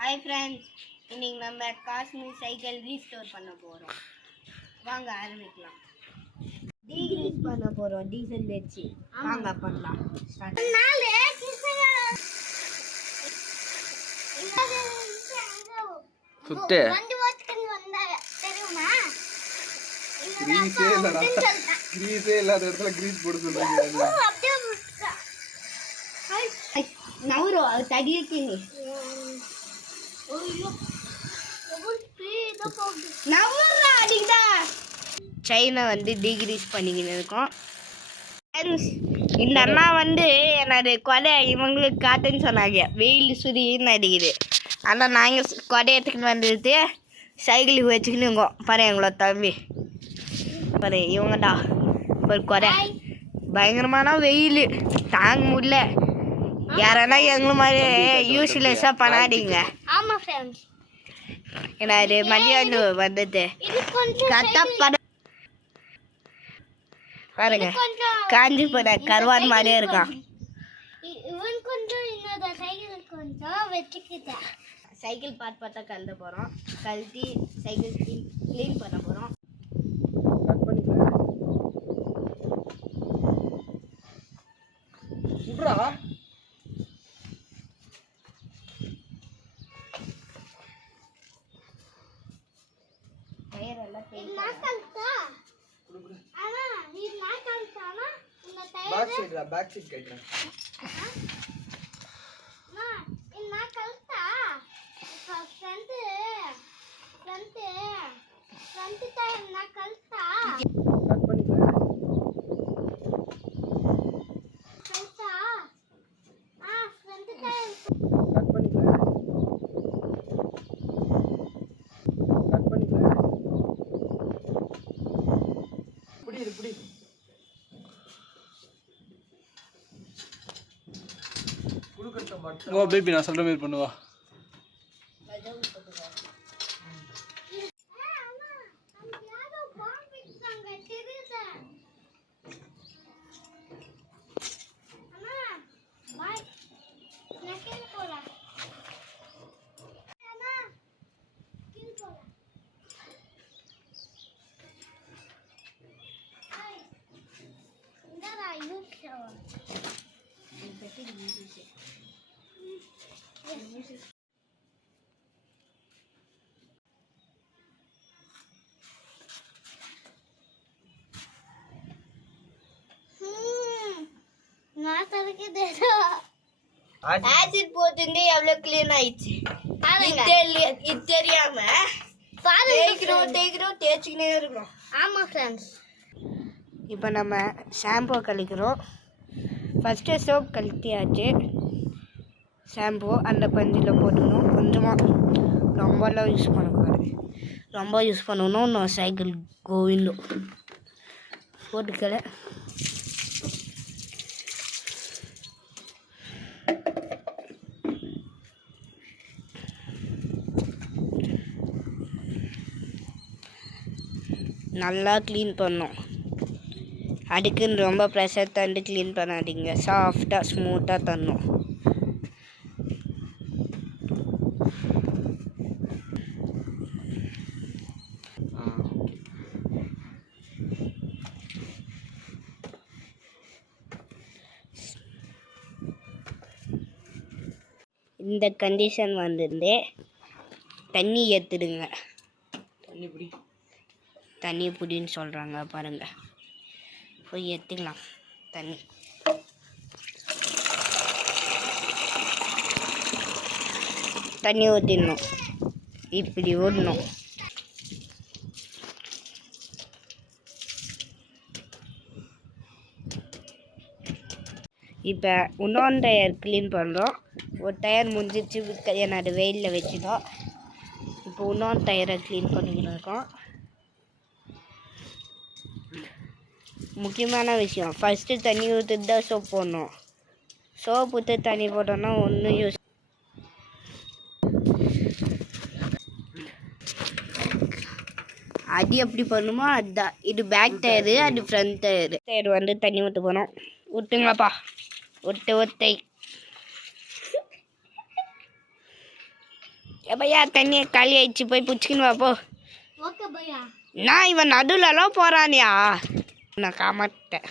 Hi friends, இன்னைக்கு நம்ம cosmic cycle restore பண்ண போகிறோம். வாங்க ஆரம்பிக்கலாம். டீக்ரீஸ் பண்ண போகிறோம் டீசல் வச்சு. வாங்க பண்ணலாம். சுட்டு கிரீஸே இல்லாத இடத்துல கிரீஸ் போட சொல்றீங்க. நவரோ தடியக்கு சைனா வந்து டிகிரீஸ் பண்ணிக்கின்னு இருக்கோம். இந்த அண்ணா வந்து என்னோட கொடை இவங்களுக்கு காட்டுன்னு சொன்னாங்க. வெயில் சுரின்னு அடிக்குது. ஆனால் நாங்கள் கொடை எடுத்துக்கின்னு வந்துட்டு சைக்கிளுக்கு வச்சுக்கின்னு இருக்கோம். பாரு எங்களோட தம்பி பாரு, இவங்கடா ஒரு கொடை. பயங்கரமான வெயில் தாங்க முடியல. யாரனா எங்களை மாதிரி யூஸ்லெஸ்ஸாக பண்ணாதீங்க. ஆமாம் ஃப்ரெண்ட்ஸ், ஏன்னா அது மதியானம் வந்தது கரெக்டாக பாருங்க, காஞ்சி போன கருவான் மாதிரியே இருக்கான். இவன் கொஞ்சம் இன்னொரு சைக்கிள் கொஞ்சம் வச்சுக்கிட்டேன். சைக்கிள் பார்த்தா கழுத போகிறோம். கழட்டி சைக்கிள் க்ளீன் பண்ண போகிறோம். பேக் சீட் கட்டறேன். நான் கல்தா ஃப்ரண்ட் டயர் நான் கல்தா கட் பண்ணிக்கலாம். கல்தா ஃப்ரண்ட் டயர் கட் பண்ணிக்கலாம். புடி ஓ பேபி, நான் சொல்ற மாதிரி பண்ணுவா. ஆசிட் போட்டு எவ்வளவு கிளீன் ஆயிடுச்சு. இது தெரியாம தேய்ச்சிக்கினே இருக்கணும். ஆமா ஃப்ரெண்ட்ஸ், இப்போ நம்ம ஷாம்பு கழிக்கிறோம். First soap கழட்டியாச்சு. ஷாம்பு அந்த பஞ்சில் போட்டுக்கணும். கொஞ்சமாக, ரொம்பலாம் யூஸ் பண்ணக்கூடாது. ரொம்ப யூஸ் பண்ணணும். நான் சைக்கிள் கோவிலும் போட்டுக்கல. நல்லா க்ளீன் பண்ணோம். அதுக்குன்னு ரொம்ப ப்ரெஷர் தண்டு க்ளீன் பண்ணாதீங்க. சாஃப்டாக ஸ்மூத்தாக தரணும். இந்த கண்டிஷன் வந்துருந்து தண்ணி ஏற்றுடுங்க. தண்ணி புடின்னு சொல்கிறாங்க பாருங்கள். போய் ஏற்றிக்கலாம் தண்ணி. தண்ணி ஊற்றிடணும். இப்படி ஓடணும். இப்போ இன்னொன்று டயர் க்ளீன் பண்ணுறோம். ஒரு டயர் முடிஞ்சிச்சு, என்னோட வெயிலில் வச்சுட்டோம். இப்போ இன்னொன்று டயரை க்ளீன் பண்ணிக்கிட்டு இருக்கோம். முக்கியமான விஷயம், ஃபஸ்ட்டு தண்ணி ஊற்றிட்டு தான் சோப் போடணும். சோப் ஊற்றி தண்ணி போட்டோன்னா ஒன்றும் யூஸ். அது எப்படி பண்ணுமோ அதுதான். இது பேக் டயரு, அது ஃப்ரண்ட் டயரு. டயர் வந்து தண்ணி ஊற்ற போகிறோம். ஊற்றுங்கப்பா, ஒத்தை எப்பையா தண்ணியை காலி ஆயிடுச்சு போய் பிடிச்சிக்கின்னு வா போ. ஓகே பையா. நான் இவன் நடுலலாம் போகிறானியா நான் காமாட்டேன்.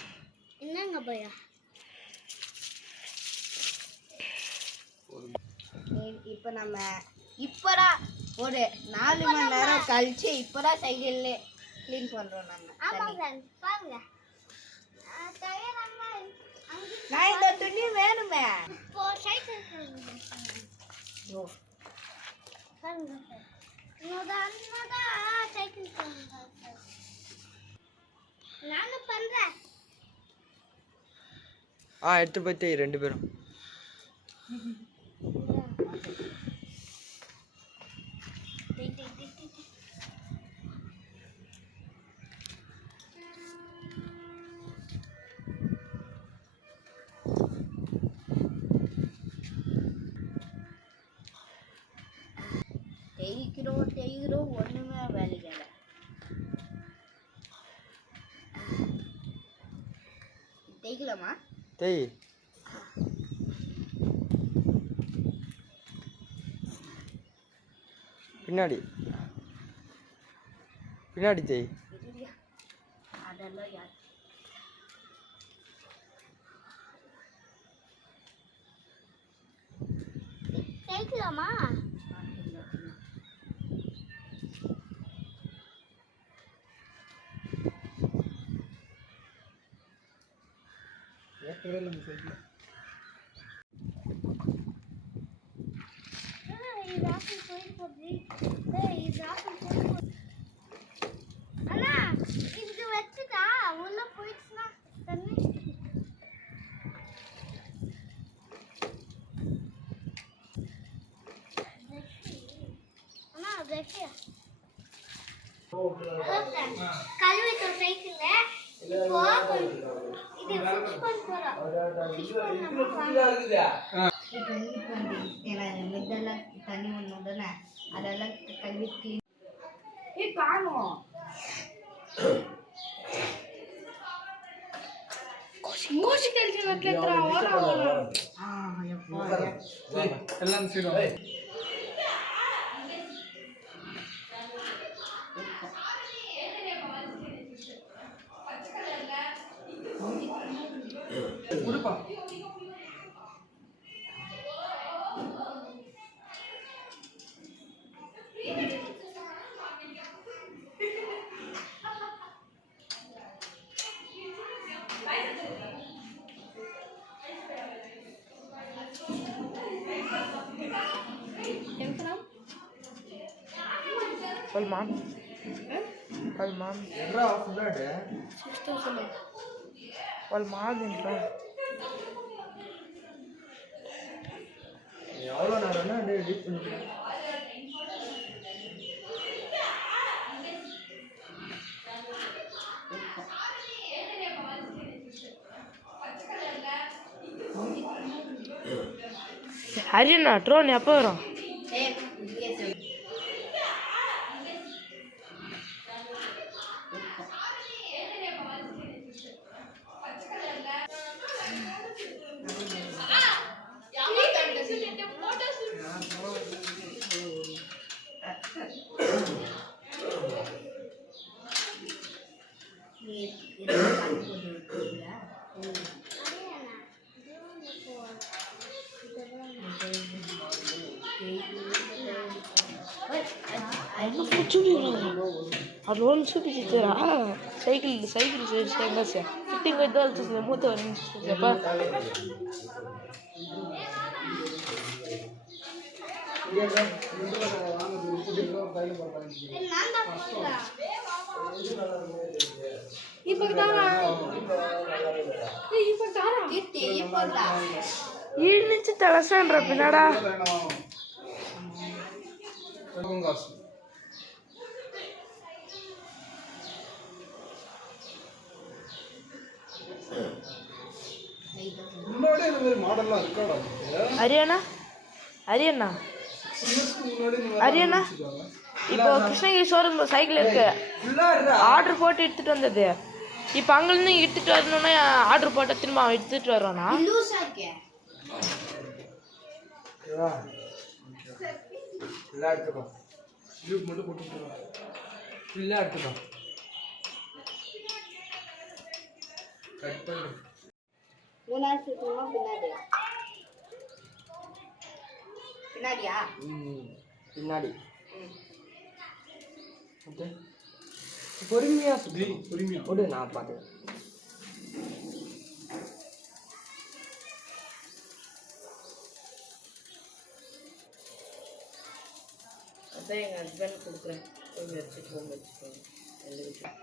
என்னங்க பையா? இப்போ நம்ம இப்போதான் ஒரு 4 மணி நேரம் கழிச்சு இப்போதான் சைக்கிள்ல க்ளீன் பண்ணுறோம் நம்ம. ஆமாம் ஃப்ரெண்ட்ஸ் பாருங்க. டயர் அம்மா நான் இந்த துணி வேணுமே. இப்போ சைக்கிள் பாருங்க. சைக்கிள் நானும் பண்றேன். எடுத்து போய் 2 பேரும். தேய்க்கிறோம் ஒன்றுமே வேலைக்கு இல்லை. தேய்க்கலாமா? தேய். பின்னாடி தேய். அதெல்லாம் யார் தேய்க்கலாமா? அண்ணா இது வச்சுட்டா உள்ள போயிடுச்சுன்னா தண்ணி. அண்ணா பிரஷ் கழுவிட்ட சைக்கிள் இப்போ இது ஃபிக்ஸ் பண்ண போறோம். ஃபிக்ஸ் பண்ணா இதெல்லாம் தண்ணி ஒன்று தானே அதெல்லாம் கழுவி க்ளீன் காணும். கோஷி கழிச்சு எல்லாம் சீடும். Palman. Entra blood. 6000. Palman entra. எவ்வளோ நேரம்னா டீப் பண்ணி ஹரிண்ணா ட்ரோன் எப்போ வரும்? रोल చూపించారా సైకిల్ చేయంగా సార్ ఫిట్టింగ్ అయితే వెళ్తుంది మూత చెప్ప ఈ నుంచి తెలుసండ్రా పిన్నాడా ஹரியானா ஹரியானா ஹரியானா இப்போ கிருஷ்ணகிரி ஷோரூம்ல சைக்கிள் இருக்கு ஆர்டர் போட்டு எடுத்துட்டு வந்தது இப்போ அங்கிருந்து எடுத்துட்டு வரணும்னா ஆர்டர் போட்ட திரும்ப எடுத்துட்டு வருவானா ஃபுல்லாக எடுத்துக்கோ. டியூப் மட்டும் போட்டு விட்டுருவா. ஃபுல்லாக எடுத்துக்கோ. கட் பண்ணு. முன்னாடி சுற்றுமா பின்னாடியா? பின்னாடியா? பின்னாடி. ம். ஓகே, பொறுமையாக சுற்றி பொறுமையா போடு, நான் பார்த்துக்கிறேன். அதான் எங்கள் ஹஸ்பண்ட் கொடுக்குறேன். கொஞ்சம் வச்சுக்கோங்க. ரெண்டு விஷயம்.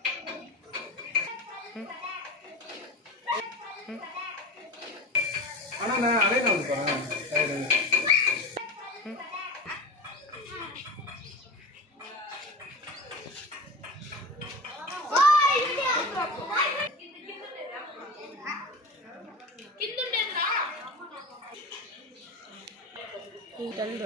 ஆனா நான் அதே நான் இருப்பேன். தண்டு